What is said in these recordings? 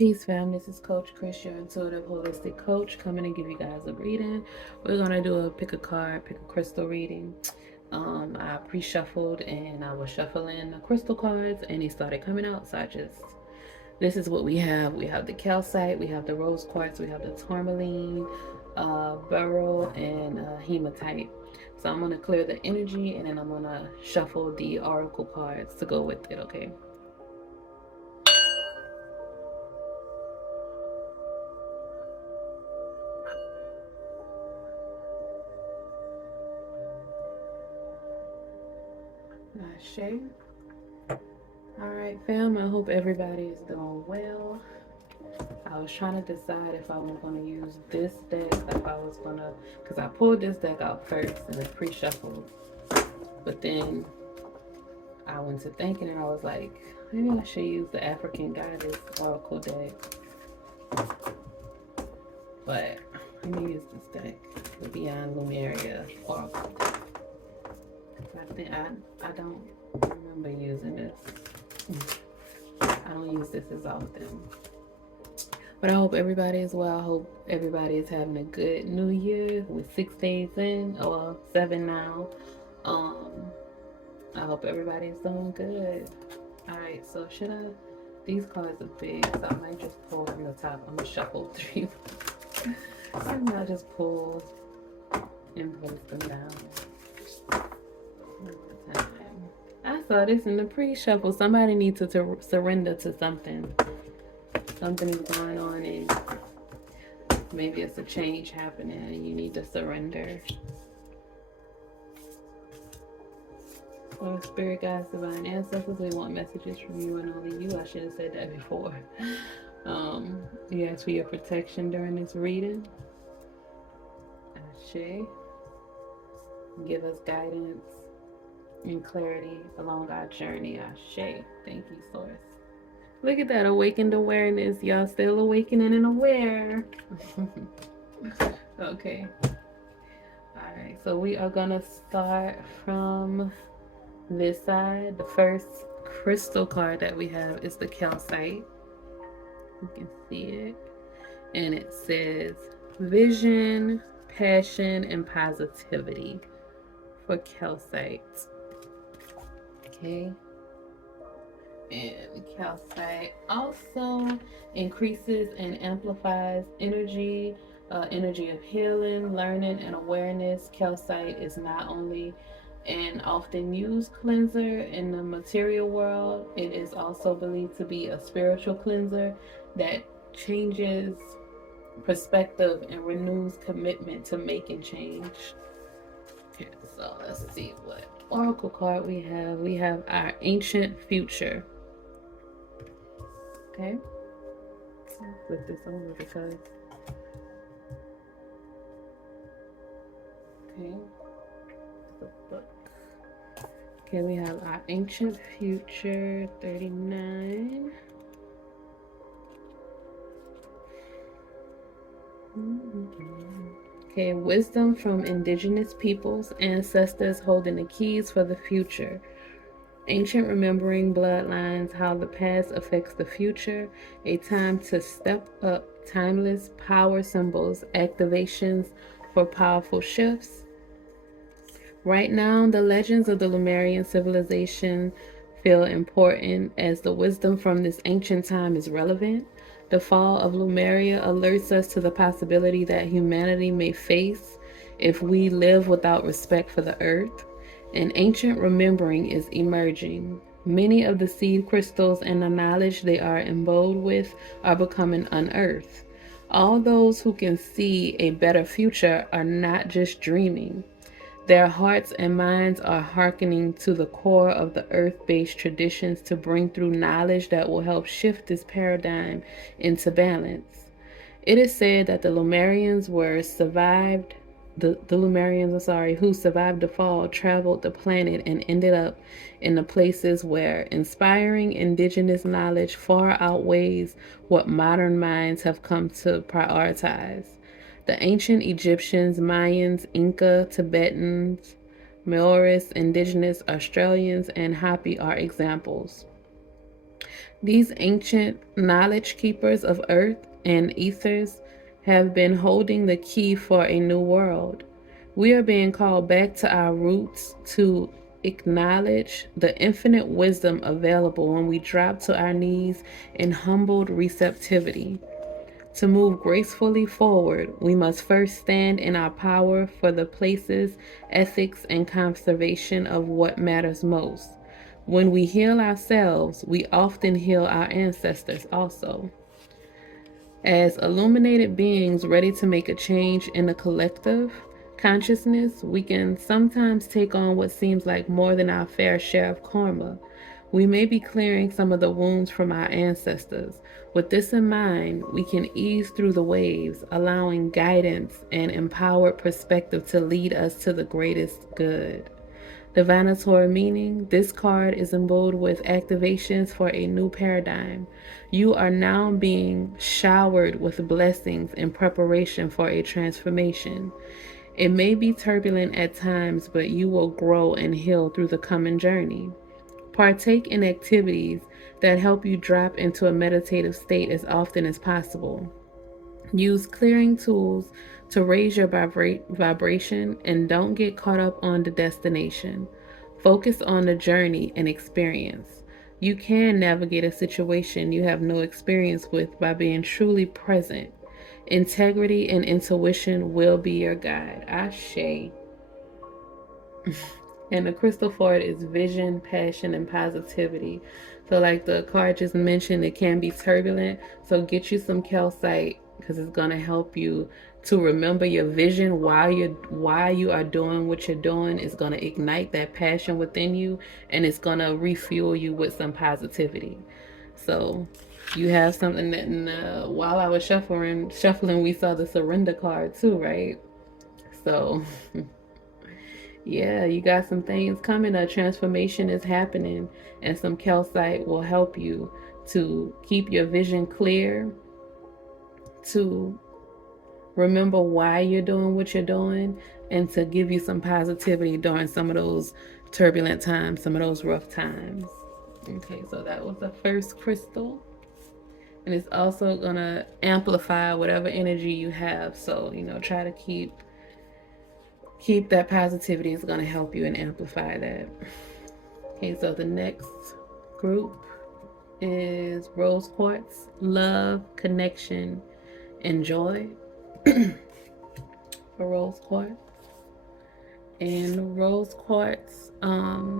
Peace, fam. This is Coach Chris, your intuitive holistic coach, coming to give you guys a reading. We're gonna do a pick a card, pick a crystal reading. I pre-shuffled and I was shuffling the crystal cards, and they started coming out. So this is what we have. We have the calcite, we have the rose quartz, we have the tourmaline, beryl, and hematite. So I'm gonna clear the energy, and then I'm gonna shuffle the oracle cards to go with it. Okay. Shay. All right, fam. I hope everybody is doing well. I was trying to decide if I was going to use this deck, if I was going to, because I pulled this deck out first and it's pre-shuffled. But then I went to thinking and I was like, maybe I should use the African Goddess Oracle deck. But let me use this deck, the Beyond Lumeria Oracle deck. I think I don't remember using this. I don't use this as often. But I hope everybody is well. I hope everybody is having a good new year with 6 days in, or well, 7 now. I hope everybody is doing good. Alright, so these cards are big, so I might just pull from the top. I'm gonna shuffle 3. And I'll just pull and place them down. I saw this in the pre-shuffle. Somebody needs to surrender to something. Something is going on and maybe it's a change happening and you need to surrender. Or spirit guides, divine ancestors, we want messages from you and only you. I should have said that before. You ask for your protection during this reading. Ashe. Give us guidance and clarity along our journey. Ashe. Thank you, Source. Look at that awakened awareness. Y'all still awakening and aware. Okay. Alright, so we are gonna start from this side. The first crystal card that we have is the calcite. You can see it. And it says vision, passion, and positivity for calcite. Okay. And calcite also increases and amplifies energy, energy of healing, learning, and awareness. Calcite is not only an often used cleanser in the material world, it is also believed to be a spiritual cleanser that changes perspective and renews commitment to making change. Okay, so let's see what oracle card we have. We have our ancient future. Okay, flip this over because okay, the book. Okay, we have our ancient future 39. Okay, wisdom from indigenous peoples, ancestors holding the keys for the future. Ancient remembering bloodlines, how the past affects the future, a time to step up, timeless power symbols, activations for powerful shifts. Right now, the legends of the Lemurian civilization feel important as the wisdom from this ancient time is relevant. The fall of Lemuria alerts us to the possibility that humanity may face if we live without respect for the earth. An ancient remembering is emerging. Many of the seed crystals and the knowledge they are imbued with are becoming unearthed. All those who can see a better future are not just dreaming. Their hearts and minds are hearkening to the core of the earth-based traditions to bring through knowledge that will help shift this paradigm into balance. It is said that the Lemurians who survived the fall, traveled the planet and ended up in the places where inspiring indigenous knowledge far outweighs what modern minds have come to prioritize. The ancient Egyptians, Mayans, Inca, Tibetans, Maoris, indigenous Australians, and Hopi are examples. These ancient knowledge keepers of earth and ethers have been holding the key for a new world. We are being called back to our roots to acknowledge the infinite wisdom available when we drop to our knees in humbled receptivity. To move gracefully forward, we must first stand in our power for the places, ethics, and conservation of what matters most. When we heal ourselves, we often heal our ancestors also. As illuminated beings ready to make a change in the collective consciousness, we can sometimes take on what seems like more than our fair share of karma. We may be clearing some of the wounds from our ancestors. With this in mind, we can ease through the waves, allowing guidance and empowered perspective to lead us to the greatest good. Divinatoire meaning, this card is imbued with activations for a new paradigm. You are now being showered with blessings in preparation for a transformation. It may be turbulent at times, but you will grow and heal through the coming journey. Partake in activities that help you drop into a meditative state as often as possible. Use clearing tools to raise your vibration and don't get caught up on the destination. Focus on the journey and experience. You can navigate a situation you have no experience with by being truly present. Integrity and intuition will be your guide. Ashe. And the crystal for it is vision, passion, and positivity. So, like the card just mentioned, it can be turbulent. So, get you some calcite because it's gonna help you to remember your vision while you are doing what you're doing. It's gonna ignite that passion within you, and it's gonna refuel you with some positivity. So, you have something that while I was shuffling, we saw the surrender card too, right? So. Yeah, you got some things coming. A transformation is happening, and some calcite will help you to keep your vision clear, to remember why you're doing what you're doing, and to give you some positivity during some of those turbulent times, some of those rough times. Okay, so that was the first crystal. And it's also going to amplify whatever energy you have. So, try to keep that positivity. Is going to help you and amplify that. Okay, so the next group is rose quartz, love, connection, and joy. For rose quartz. And rose quartz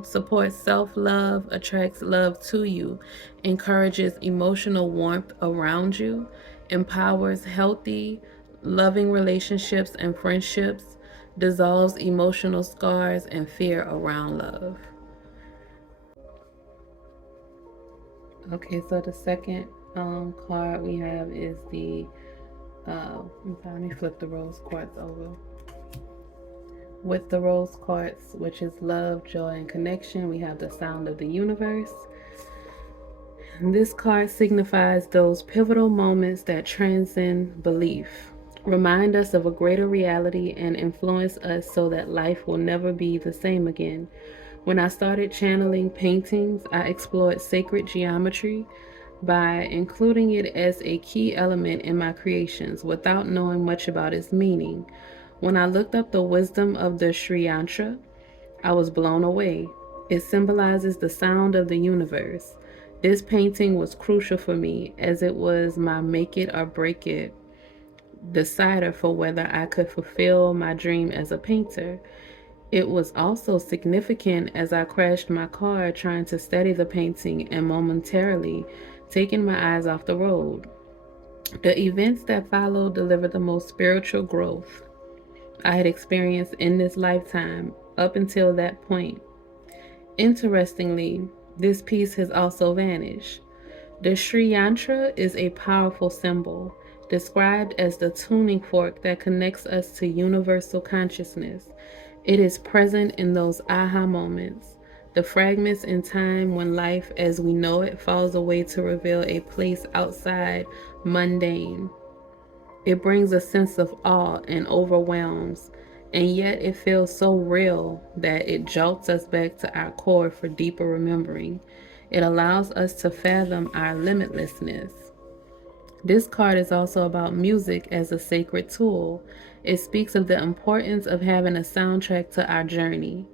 supports self-love, attracts love to you, encourages emotional warmth around you, empowers healthy, loving relationships and friendships, dissolves emotional scars and fear around love. Okay, so the second card we have is the let me flip the rose quartz over. With the rose quartz, which is love, joy, and connection, we have the sound of the universe. And this card signifies those pivotal moments that transcend belief, remind us of a greater reality, and influence us so that life will never be the same again. When I started channeling paintings, I explored sacred geometry by including it as a key element in my creations without knowing much about its meaning. When I looked up the wisdom of the Sri Yantra, I was blown away. It symbolizes the sound of the universe. This painting was crucial for me as it was my make it or break it decider for whether I could fulfill my dream as a painter. It was also significant as I crashed my car trying to steady the painting and momentarily taking my eyes off the road. The events that followed delivered the most spiritual growth I had experienced in this lifetime up until that point. Interestingly, this piece has also vanished. The Sri Yantra is a powerful symbol, described as the tuning fork that connects us to universal consciousness. It is present in those aha moments, the fragments in time when life as we know it falls away to reveal a place outside mundane. It brings a sense of awe and overwhelms, and yet it feels so real that it jolts us back to our core for deeper remembering. It allows us to fathom our limitlessness. This card is also about music as a sacred tool. It speaks of the importance of having a soundtrack to our journey.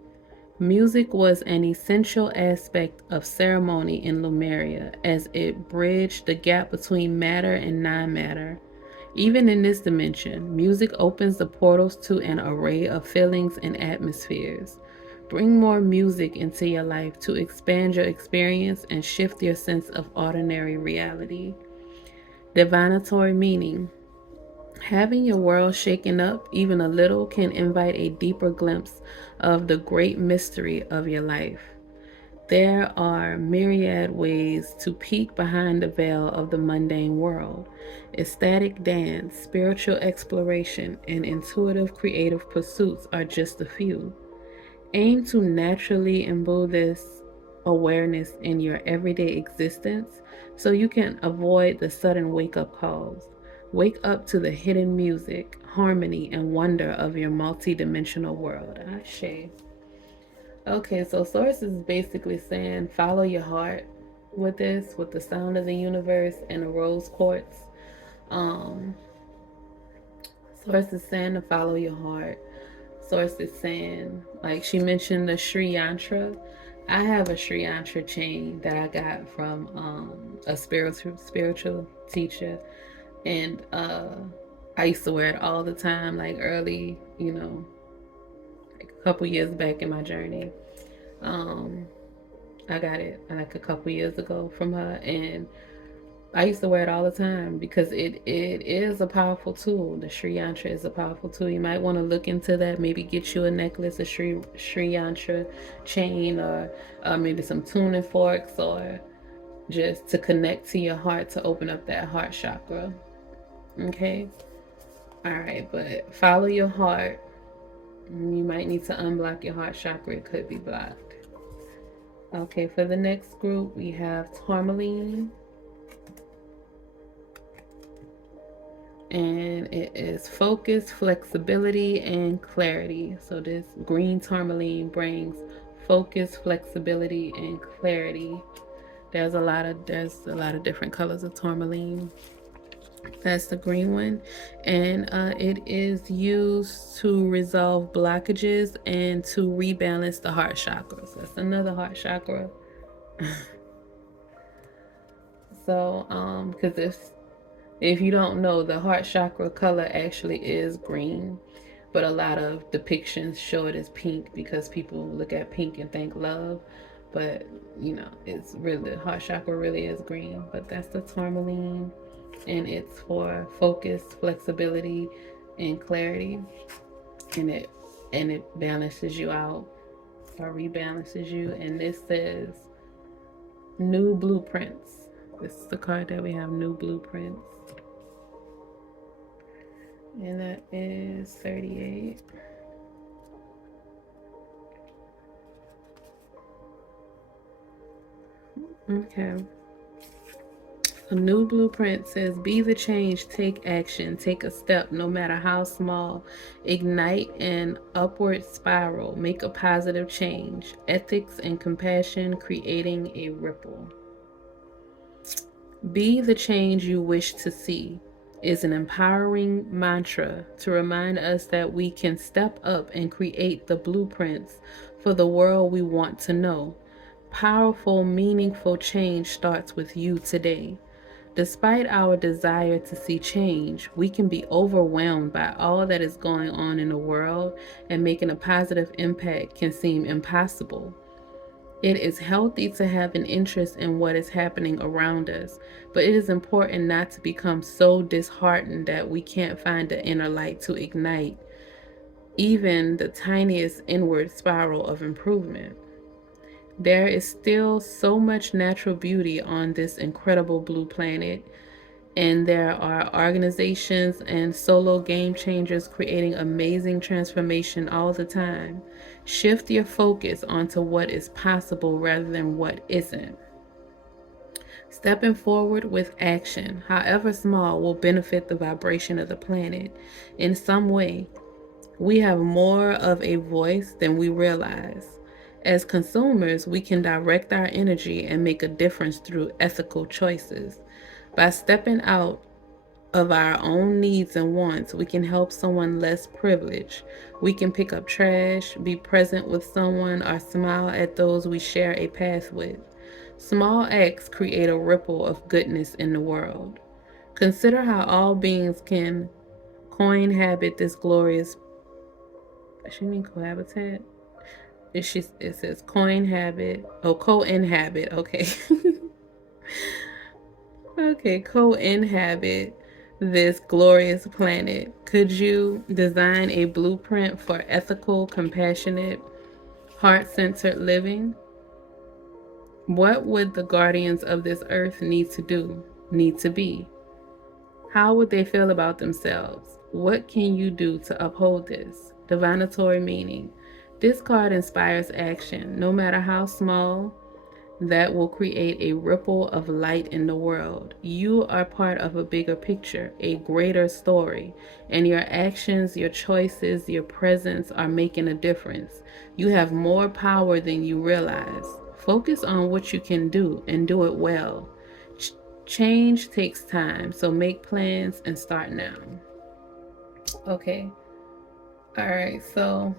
Music was an essential aspect of ceremony in Lemuria as it bridged the gap between matter and non matter. Even in this dimension, music opens the portals to an array of feelings and atmospheres. Bring more music into your life to expand your experience and shift your sense of ordinary reality. Divinatory meaning. Having your world shaken up even a little can invite a deeper glimpse of the great mystery of your life. There are myriad ways to peek behind the veil of the mundane world. Ecstatic dance, spiritual exploration, and intuitive creative pursuits are just a few. Aim to naturally imbue this awareness in your everyday existence so you can avoid the sudden wake up calls. Wake up to the hidden music, harmony, and wonder of your multidimensional world. Ashe. Okay, so Source is basically saying follow your heart with this, with the sound of the universe and the rose quartz. Um, Source is saying to follow your heart. Source is saying, like she mentioned the Sri Yantra. I have a Sri Yantra chain that I got from a spiritual teacher, and I used to wear it all the time, like early, like a couple years back in my journey. Um, I got it like a couple years ago from her, and I used to wear it all the time because it is a powerful tool. The Sri Yantra is a powerful tool. You might want to look into that. Maybe get you a necklace, a Sri Yantra chain, or maybe some tuning forks, or just to connect to your heart to open up that heart chakra. Okay. All right, but follow your heart. You might need to unblock your heart chakra. It could be blocked. Okay, for the next group, we have tourmaline. And it is focus, flexibility, and clarity. So this green tourmaline brings focus, flexibility, and clarity. There's a lot of different colors of tourmaline. That's the green one, and it is used to resolve blockages and to rebalance the heart chakras. That's another heart chakra. So, because if you don't know, the heart chakra color actually is green, but a lot of depictions show it as pink because people look at pink and think love, but it's really, the heart chakra really is green. But that's the tourmaline, and it's for focus, flexibility, and clarity, and it balances you out or rebalances you. And this says new blueprints. This is the card that we have, new blueprints. And that is 38. Okay. A new blueprint says, be the change, take action, take a step, no matter how small. Ignite an upward spiral, make a positive change. Ethics and compassion, creating a ripple. Be the change you wish to see is an empowering mantra to remind us that we can step up and create the blueprints for the world we want to know. Powerful, meaningful change starts with you today. Despite our desire to see change, we can be overwhelmed by all that is going on in the world, and making a positive impact can seem impossible. It is healthy to have an interest in what is happening around us, but it is important not to become so disheartened that we can't find the inner light to ignite even the tiniest inward spiral of improvement. There is still so much natural beauty on this incredible blue planet, and there are organizations and solo game changers creating amazing transformation all the time. Shift your focus onto what is possible rather than what isn't. Stepping forward with action, however small, will benefit the vibration of the planet in some way. We have more of a voice than we realize. As consumers, we can direct our energy and make a difference through ethical choices. By stepping out of our own needs and wants, we can help someone less privileged. We can pick up trash, be present with someone, or smile at those we share a path with. Small acts create a ripple of goodness in the world. Consider how all beings can cohabit this glorious. She mean cohabitat? It says coinhabit. Oh, co-inhabit. Okay. Okay, co-inhabit this glorious planet. Could you design a blueprint for ethical, compassionate, heart-centered living? What would the guardians of this earth need to do, need to be? How would they feel about themselves? What can you do to uphold this? Divinatory meaning. This card inspires action, no matter how small, that will create a ripple of light in the world. You are part of a bigger picture, a greater story, and your actions, your choices, your presence are making a difference. You have more power than you realize. Focus on what you can do and do it well. Change takes time, so make plans and start now. Okay. All right, so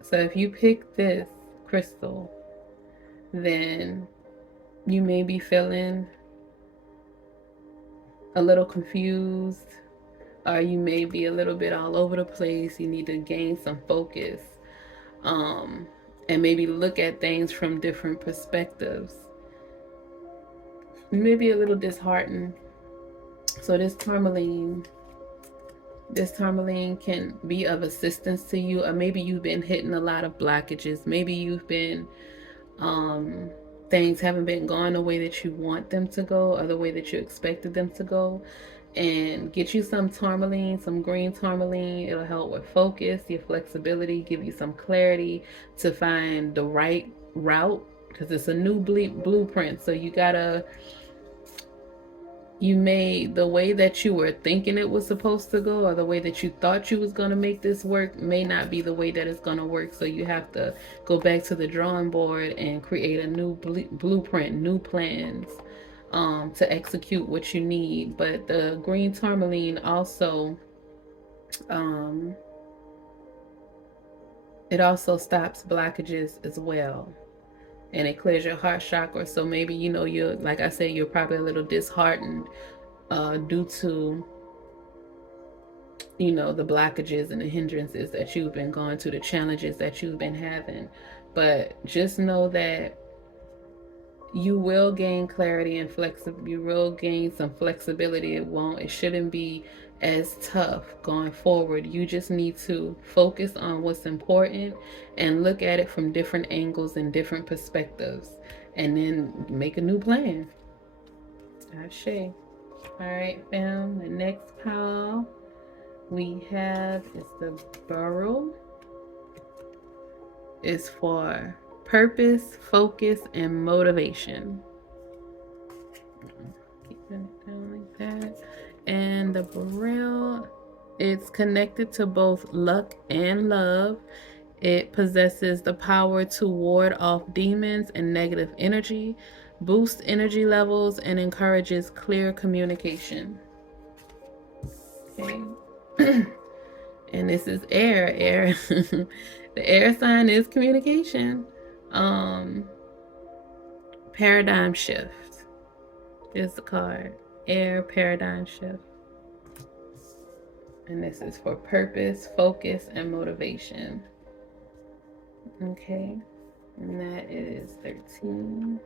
so if you pick this crystal, then you may be feeling a little confused, or you may be a little bit all over the place. You need to gain some focus, and maybe look at things from different perspectives. You may be a little disheartened. So this tourmaline can be of assistance to you, or maybe you've been hitting a lot of blockages. Maybe you've been things haven't been going the way that you want them to go, or the way that you expected them to go. And get you some tourmaline, some green tourmaline. It'll help with focus, your flexibility, give you some clarity to find the right route, because it's a new blueprint. So the way that you were thinking it was supposed to go, or the way that you thought you was going to make this work, may not be the way that it's going to work. So you have to go back to the drawing board and create a new blueprint, new plans to execute what you need. But the green tourmaline also it also stops blockages as well, and it clears your heart chakra. So maybe, you're, like I said, you're probably a little disheartened due to, the blockages and the hindrances that you've been going through, the challenges that you've been having. But just know that you will gain clarity and you will gain some flexibility. It shouldn't be as tough going forward. You just need to focus on what's important and look at it from different angles and different perspectives, and then make a new plan. Ashe. All right, fam. The next pile we have is the Beryl. It's for purpose, focus, and motivation. Keep it down like that. And the Beryl, it's connected to both luck and love. It possesses the power to ward off demons and negative energy, boost energy levels, and encourages clear communication. Okay. And this is air. The air sign is communication. Paradigm shift is the card. Air paradigm shift. And this is for purpose, focus, and motivation. Okay. And that is 13.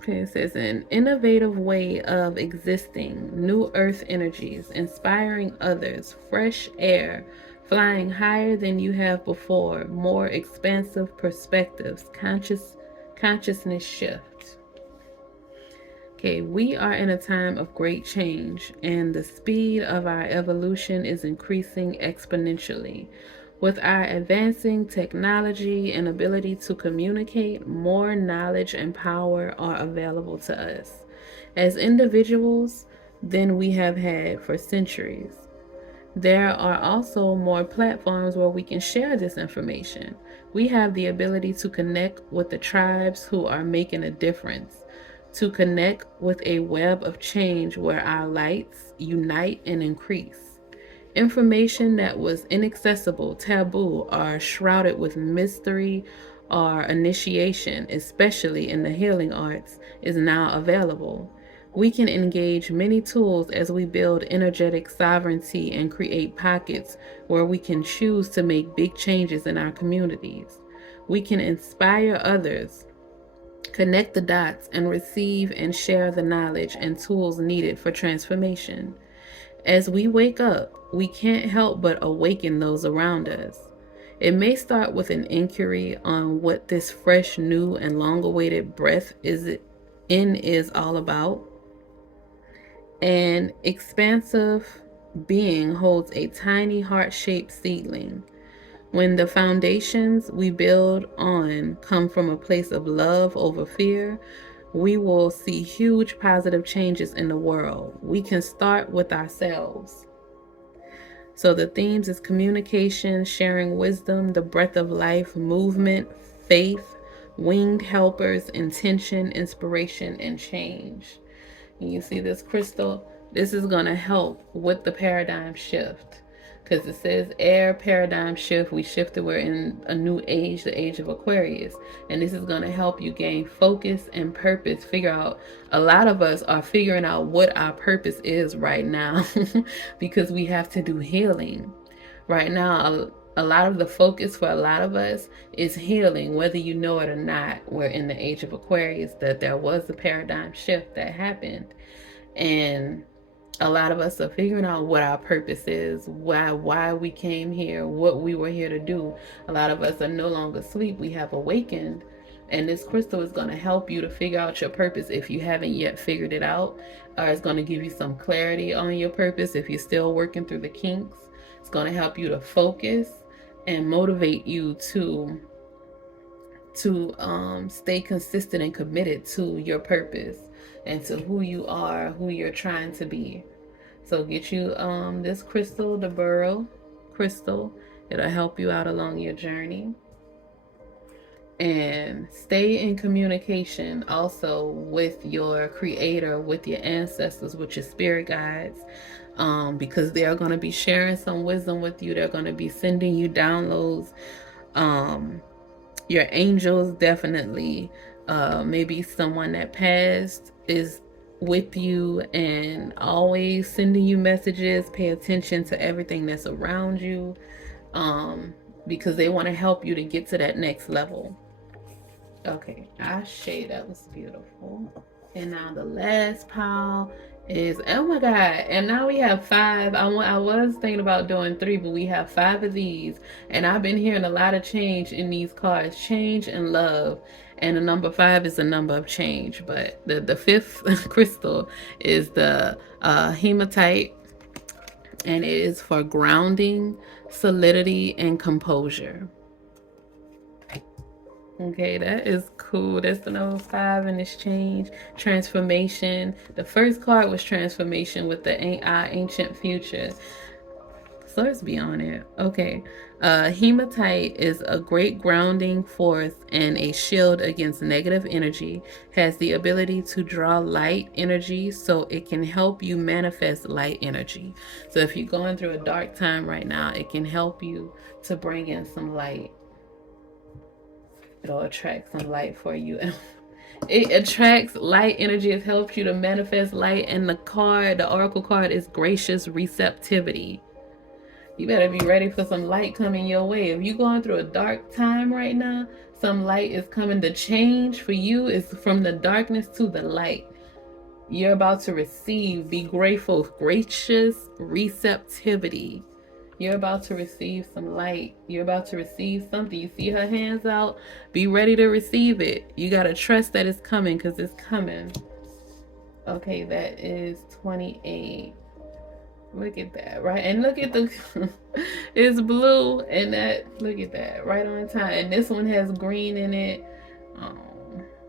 Okay, it says an innovative way of existing, new earth energies, inspiring others, fresh air, flying higher than you have before, more expansive perspectives, consciousness shift. Okay, we are in a time of great change, and the speed of our evolution is increasing exponentially. With our advancing technology and ability to communicate, more knowledge and power are available to us as individuals than we have had for centuries. There are also more platforms where we can share this information. We have the ability to connect with the tribes who are making a difference, to connect with a web of change where our lights unite and increase. Information that was inaccessible, taboo, or shrouded with mystery or initiation, especially in the healing arts, is now available. We can engage many tools as we build energetic sovereignty and create pockets where we can choose to make big changes in our communities. We can inspire others, connect the dots, and receive and share the knowledge and tools needed for transformation. As we wake up, we can't help but awaken those around us. It may start with an inquiry on what this fresh, new, and long awaited breath is all about. An expansive being holds a tiny heart shaped seedling. When the foundations we build on come from a place of love over fear, we will see huge positive changes in the world. We can start with ourselves. So the themes is communication, sharing wisdom, the breath of life, movement, faith, winged helpers, intention, inspiration, and change. And you see this crystal? This is going to help with the paradigm shift. Because it says air paradigm shift. We shifted. We're in a new age, the age of Aquarius. And this is going to help you gain focus and purpose. Figure out, a lot of us are figuring out what our purpose is right now because we have to do healing. Right now, a lot of the focus for a lot of us is healing, whether you know it or not. We're in the age of Aquarius, that there was a paradigm shift that happened. And a lot of us are figuring out what our purpose is, why we came here, what we were here to do. A lot of us are no longer asleep. We have awakened. And this crystal is going to help you to figure out your purpose if you haven't yet figured it out. Or it's going to give you some clarity on your purpose if you're still working through the kinks. It's going to help you to focus and motivate you to stay consistent and committed to your purpose and to who you are, who you're trying to be. So get you this crystal, the Burrow crystal. It'll help you out along your journey. And stay in communication also with your creator, with your ancestors, with your spirit guides, because they're going to be sharing some wisdom with you. They're going to be sending you downloads. Your angels definitely, maybe someone that passed is with you and always sending you messages. Pay attention to everything that's around you, because they want to help you to get to that next level. Okay, Ashe, that was beautiful. And now the last pile is, oh my god, and now we have 5. I was thinking about doing 3, but we have 5 of these, and I've been hearing a lot of change in these cards, change and love. And the number 5 is the number of change, but the fifth crystal is the hematite, and it is for grounding, solidity, and composure. Okay, that is cool. That's the number 5, and it's change, transformation. The first card was transformation with the ancient future. So let's be on it. Okay. Hematite is a great grounding force and a shield against negative energy. Has the ability to draw light energy, so it can help you manifest light energy. So if you're going through a dark time right now, it can help you to bring in some light. It'll attract some light for you. It attracts light energy. It helps you to manifest light. And the oracle card is gracious receptivity. You better be ready for some light coming your way. If you're going through a dark time right now, some light is coming. The change for you is from the darkness to the light. You're about to receive. Be grateful. Gracious receptivity. You're about to receive some light. You're about to receive something. You see her hands out? Be ready to receive it. You got to trust that it's coming, because it's coming. Okay, that is 28. Look at that, right? And look at the it's blue, and that, look at that, right on time. And this one has green in it.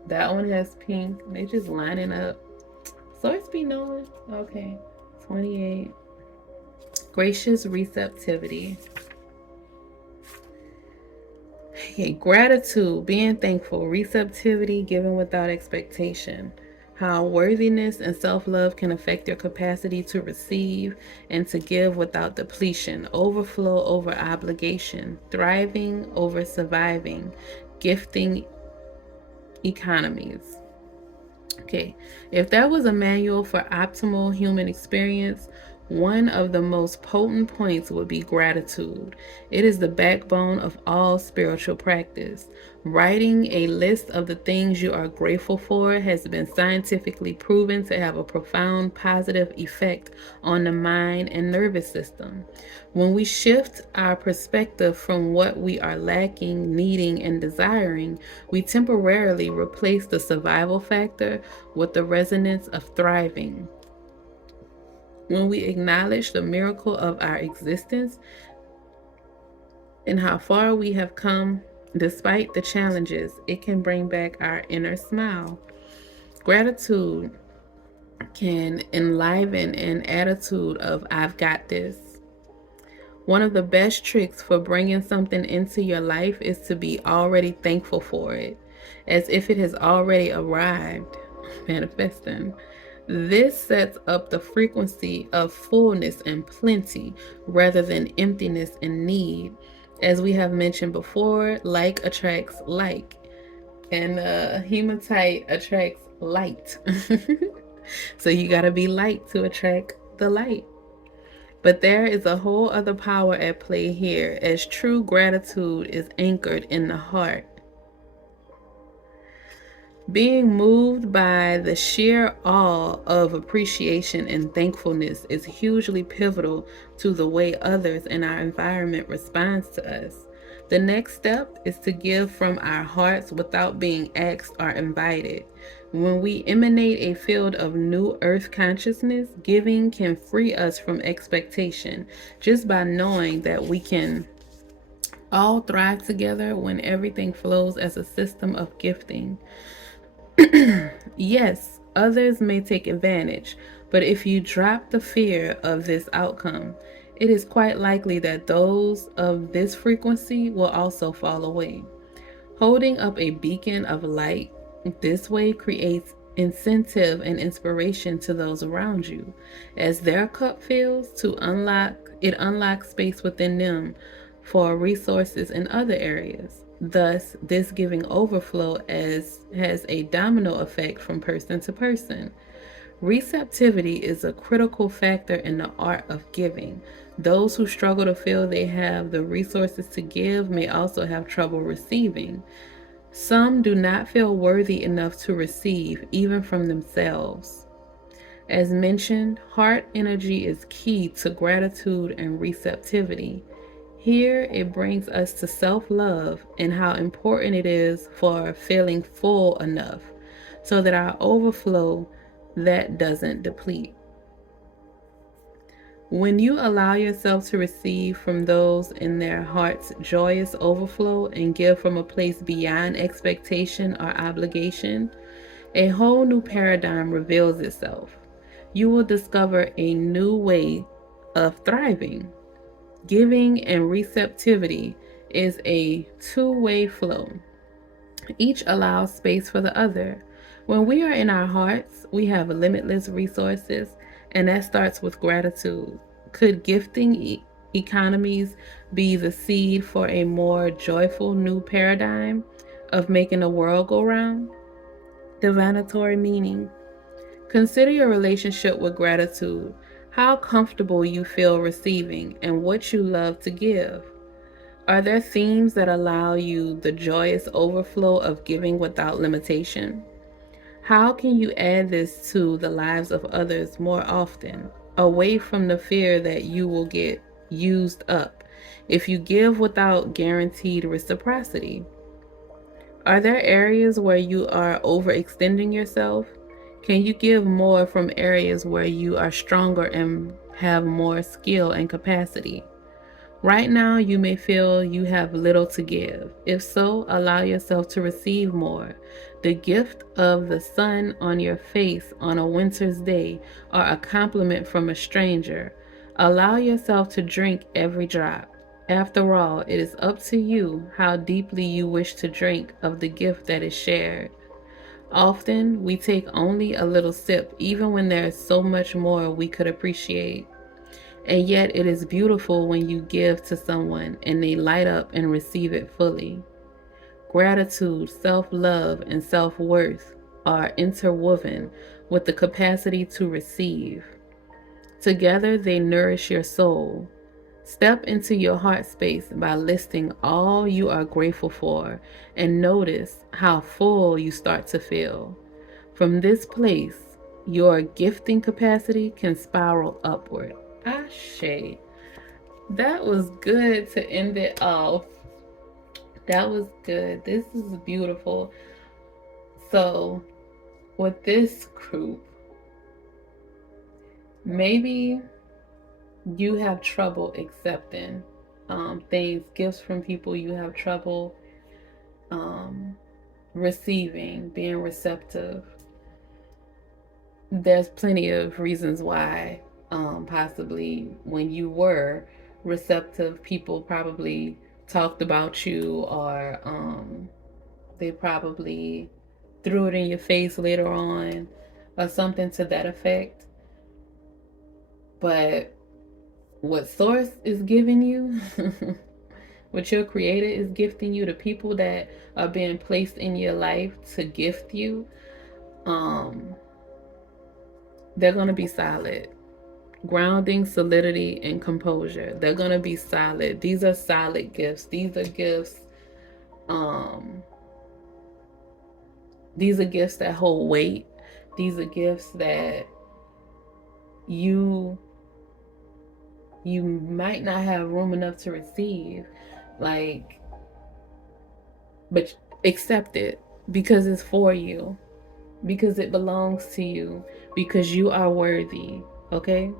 That one has pink. They just lining up. Source be knowing. Okay, 28. Gracious receptivity. Okay, gratitude, being thankful, receptivity, giving without expectation. How worthiness and self love can affect your capacity to receive and to give without depletion, overflow over obligation, thriving over surviving, gifting economies. Okay, if there was a manual for optimal human experience, one of the most potent points would be gratitude. It is the backbone of all spiritual practice. Writing a list of the things you are grateful for has been scientifically proven to have a profound positive effect on the mind and nervous system. When we shift our perspective from what we are lacking, needing, and desiring, we temporarily replace the survival factor with the resonance of thriving. When we acknowledge the miracle of our existence and how far we have come despite the challenges, it can bring back our inner smile. Gratitude can enliven an attitude of, I've got this. One of the best tricks for bringing something into your life is to be already thankful for it, as if it has already arrived, manifesting. This sets up the frequency of fullness and plenty rather than emptiness and need. As we have mentioned before, like attracts like, and hematite attracts light. So you got to be light to attract the light. But there is a whole other power at play here, as true gratitude is anchored in the heart. Being moved by the sheer awe of appreciation and thankfulness is hugely pivotal to the way others in our environment responds to us. The next step is to give from our hearts without being asked or invited. When we emanate a field of new earth consciousness, giving can free us from expectation just by knowing that we can all thrive together when everything flows as a system of gifting. Yes, others may take advantage, but if you drop the fear of this outcome, it is quite likely that those of this frequency will also fall away. Holding up a beacon of light this way creates incentive and inspiration to those around you. As their cup fills, it unlocks space within them for resources in other areas. Thus, this giving overflow has a domino effect from person to person. Receptivity is a critical factor in the art of giving. Those who struggle to feel they have the resources to give may also have trouble receiving. Some do not feel worthy enough to receive, even from themselves. As mentioned, heart energy is key to gratitude and receptivity. Here it brings us to self-love and how important it is for feeling full enough so that our overflow that doesn't deplete. When you allow yourself to receive from those in their heart's joyous overflow and give from a place beyond expectation or obligation, a whole new paradigm reveals itself. You will discover a new way of thriving. Giving and receptivity is a two-way flow. Each allows space for the other. When we are in our hearts, we have limitless resources, and that starts with gratitude. Could gifting economies be the seed for a more joyful new paradigm of making the world go round? Divinatory meaning. Consider your relationship with gratitude, how comfortable you feel receiving, and what you love to give. Are there themes that allow you the joyous overflow of giving without limitation? How can you add this to the lives of others more often, away from the fear that you will get used up if you give without guaranteed reciprocity? Are there areas where you are overextending yourself? Can you give more from areas where you are stronger and have more skill and capacity? Right now, you may feel you have little to give. If so, allow yourself to receive more. The gift of the sun on your face on a winter's day, or a compliment from a stranger, Allow yourself to drink every drop. After all, it is up to you how deeply you wish to drink of the gift that is shared. Often, we take only a little sip, even when there is so much more we could appreciate. And yet, it is beautiful when you give to someone and they light up and receive it fully. Gratitude, self love, and self worth are interwoven with the capacity to receive. Together, they nourish your soul. Step into your heart space by listing all you are grateful for and notice how full you start to feel. From this place, your gifting capacity can spiral upward. Ashe. That was good to end it off. That was good. This is beautiful. So, with this group, maybe you have trouble accepting things, gifts from people. You have trouble receiving, being receptive. There's plenty of reasons why. Possibly when you were receptive, people probably talked about you, or they probably threw it in your face later on, or something to that effect. But what Source is giving you, what your Creator is gifting you, the people that are being placed in your life to gift you, they're going to be solid. Grounding, solidity, and composure. They're going to be solid. These are solid gifts. These are gifts that hold weight. These are gifts that you might not have room enough to receive, but accept it because it's for you, because it belongs to you, because you are worthy. Okay?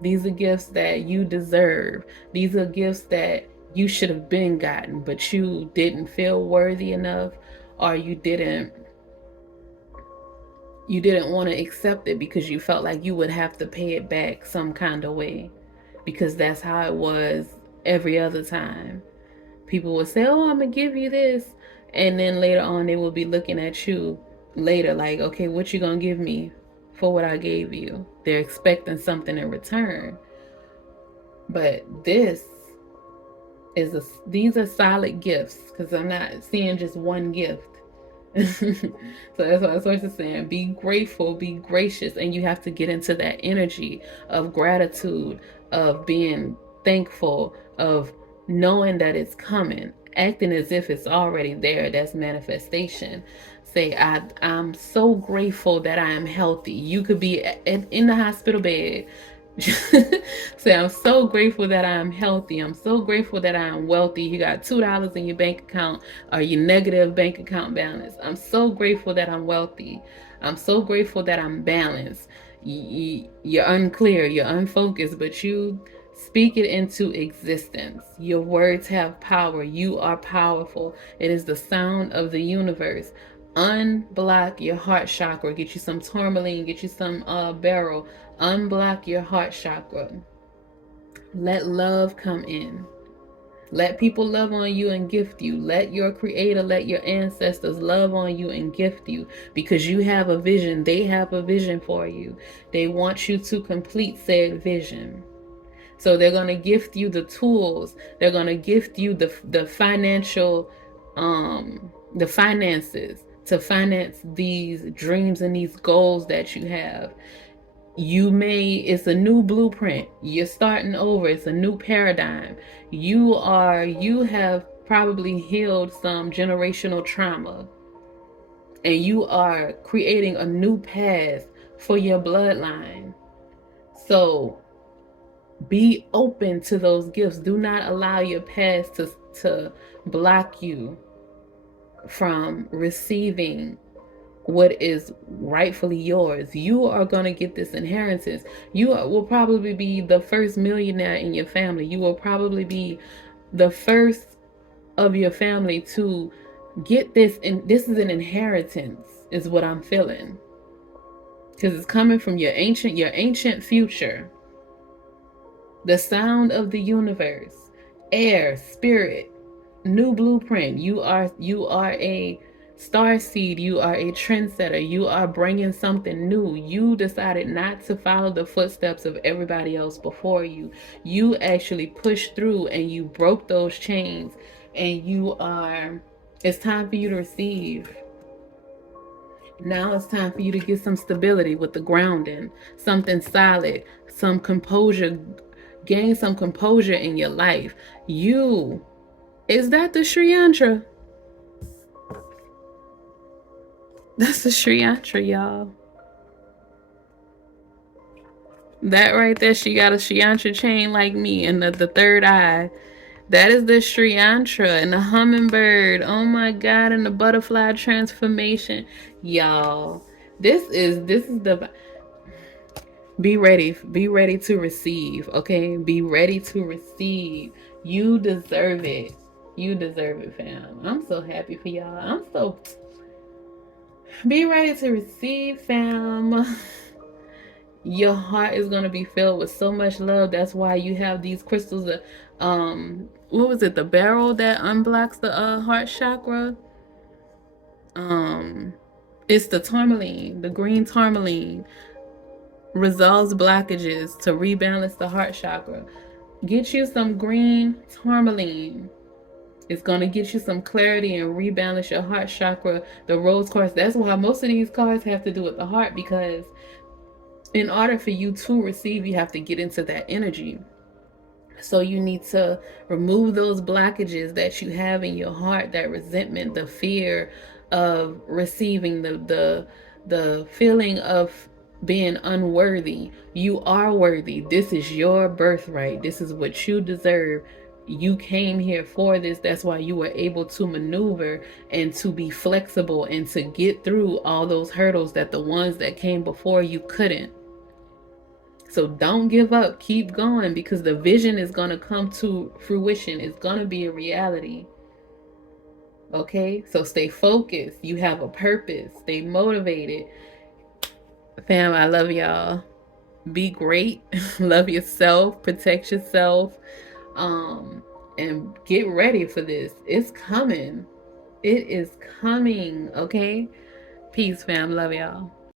These are gifts that you deserve. These are gifts that you should have been gotten, but you didn't feel worthy enough, or you didn't want to accept it because you felt like you would have to pay it back some kind of way, because that's how it was every other time. People would say, oh, I'm gonna give you this, and then later on they will be looking at you later like, okay, what you gonna give me for what I gave you? They're expecting something in return. But these are solid gifts, because I'm not seeing just one gift. So that's what Source is saying. Be grateful, be gracious, and you have to get into that energy of gratitude, of being thankful, of knowing that it's coming, acting as if it's already there. That's manifestation. Say, I'm so grateful that I am healthy. You could be in the hospital bed. Say, I'm so grateful that I'm healthy. I'm so grateful that I'm wealthy. You got $2 in your bank account, or your negative bank account balance. I'm so grateful that I'm wealthy. I'm so grateful that I'm balanced. You're unclear, you're unfocused, but you speak it into existence. Your words have power. You are powerful. It is the sound of the universe. Unblock your heart chakra. Get you some tourmaline, get you some beryl. Unblock your heart chakra. Let love come in. Let people love on you and gift you. Let your Creator, let your ancestors love on you and gift you, because you have a vision. They have a vision for you. They want you to complete said vision. So they're going to gift you the tools. They're going to gift you the financial, the finances to finance these dreams and these goals that you have. It's a new blueprint. You're starting over. It's a new paradigm. You have probably healed some generational trauma, and you are creating a new path for your bloodline. So be open to those gifts. Do not allow your past to block you from receiving what is rightfully yours. You are going to get this inheritance. You will probably be the first millionaire in your family. You will probably be the first of your family to get this, and this is an inheritance, is what I'm feeling, because it's coming from your ancient future. The sound of the universe, air, spirit, new blueprint. You are a star seed. You are a trendsetter. You are bringing something new. You decided not to follow the footsteps of everybody else before you. You actually pushed through and you broke those chains, and it's time for you to receive. Now it's time for you to get some stability with the grounding, something solid, some composure, gain some composure in your life. Is that the Sri Yantra? That's the Sri Yantra, y'all. That right there, she got a Sri Yantra chain like me, and the third eye. That is the Sri Yantra and the hummingbird. Oh my God, and the butterfly transformation. Y'all, this is the be ready. Be ready to receive, okay? Be ready to receive. You deserve it. You deserve it, fam. I'm so happy for y'all. Be ready to receive, fam. Your heart is gonna be filled with so much love. That's why you have these crystals that what was it, the beryl that unblocks the heart chakra? Um it's the tourmaline, the green tourmaline resolves blockages to rebalance the heart chakra. Get you some green tourmaline. It's going to get you some clarity and rebalance your heart chakra. The rose quartz, that's why most of these cards have to do with the heart, because in order for you to receive, you have to get into that energy. So you need to remove those blockages that you have in your heart, that resentment, the fear of receiving, the feeling of being unworthy. You are worthy. This is your birthright. This is what you deserve. You came here for this. That's why you were able to maneuver and to be flexible and to get through all those hurdles that the ones that came before you couldn't. So don't give up. Keep going, because the vision is going to come to fruition. It's going to be a reality. Okay? So stay focused. You have a purpose. Stay motivated. Fam, I love y'all. Be great. Love yourself. Protect yourself. And get ready for this. It's coming. It is coming. Okay? Peace, fam. Love y'all.